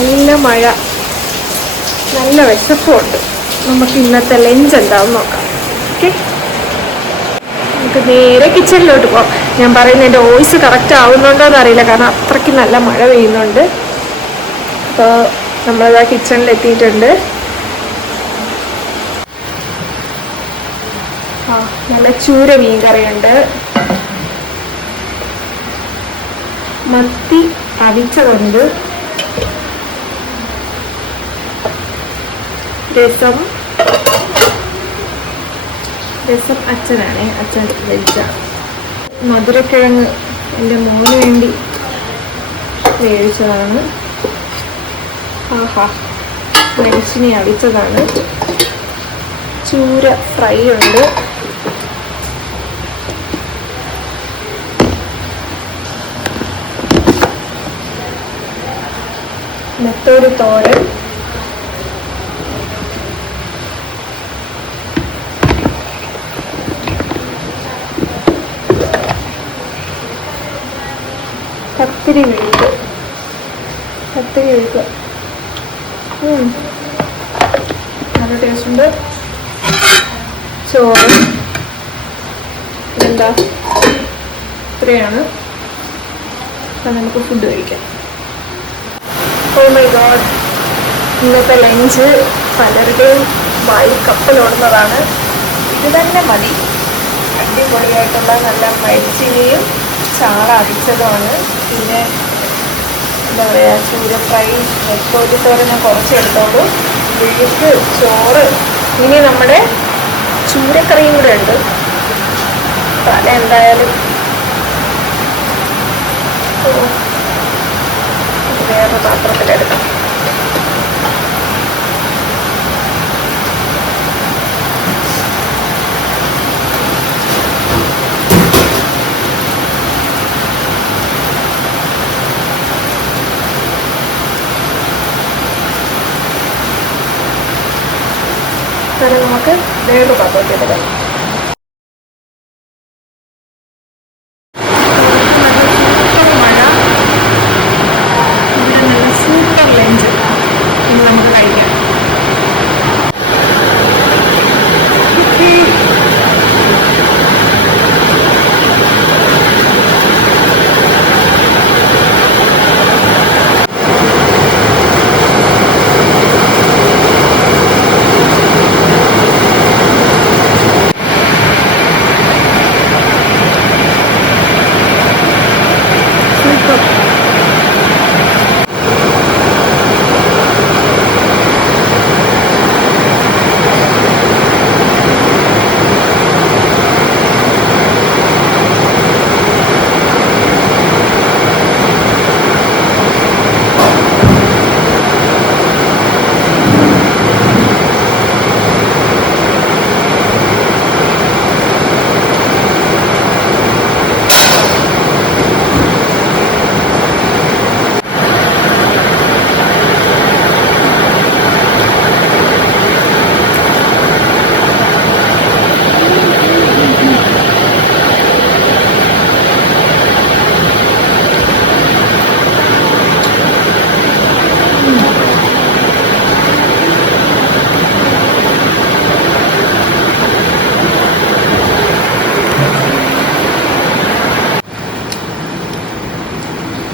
നല്ല മഴ. നല്ല വിശപ്പുണ്ട്. നമുക്ക് ഇന്നത്തെ ലഞ്ച് എന്താവും നോക്കാം. ഓക്കെ നമുക്ക് നേരെ കിച്ചണിലോട്ട് പോകാം ഞാൻ പറയുന്ന എന്റെ വോയിസ് കറക്റ്റ് ആവുന്നുണ്ടോ എന്നറിയില്ല. കാരണം അത്രയ്ക്ക് നല്ല മഴ പെയ്യുന്നുണ്ട്. അപ്പോൾ നമ്മളിതാ കിച്ചണിൽ എത്തിയിട്ടുണ്ട് നല്ല ചൂര മീൻ കറിയുണ്ട് മത്തി അവിച്ചതുണ്ട്. രസം രസം അച്ഛനാണേ അച്ഛൻ വെച്ച മധുരക്കിഴങ്ങ് എന്റെ മോന് വേണ്ടി വേവിച്ചതാണ് ആഹാ മനുഷ്യനെ അടിച്ചതാണ് ചൂര ഫ്രൈ ഉണ്ട്. നെത്തോര് തോരൻ. കത്തിരി വിഴുക്ക്. കത്തിരി വിഴുക്ക്. നല്ല ടേസ്റ്റ് ഉണ്ട്. ചോറ്. എന്താ ഇത്രയാണ്. അപ്പം നമുക്ക് ഫുഡ് കഴിക്കാം. ഓ മൈ ഗോഡ് ഇന്നത്തെ ലഞ്ച് പലരുടെയും വായി കപ്പലോടുന്നതാണ്. ഇത് തന്നെ മതി. അടിപൊളിയായിട്ടുള്ള നല്ല മരിച്ചിനിയും ചാള അടിച്ചതുമാണ് പിന്നെ എന്താ പറയുക ചൂര ഫ്രൈ നെത്തോലിത്തോടെ ഞാൻ കുറച്ച് എടുത്തോളൂ. ബീഫ് ചോറ് ഇനി നമ്മുടെ ചൂരക്കറിയും കൂടെ ഉണ്ട്. തല എന്തായാലും വേറെ പാത്രത്തിലെടുക്കാം. നമുക്ക് വേറൊരു പാത്രത്തിലെടുക്കാം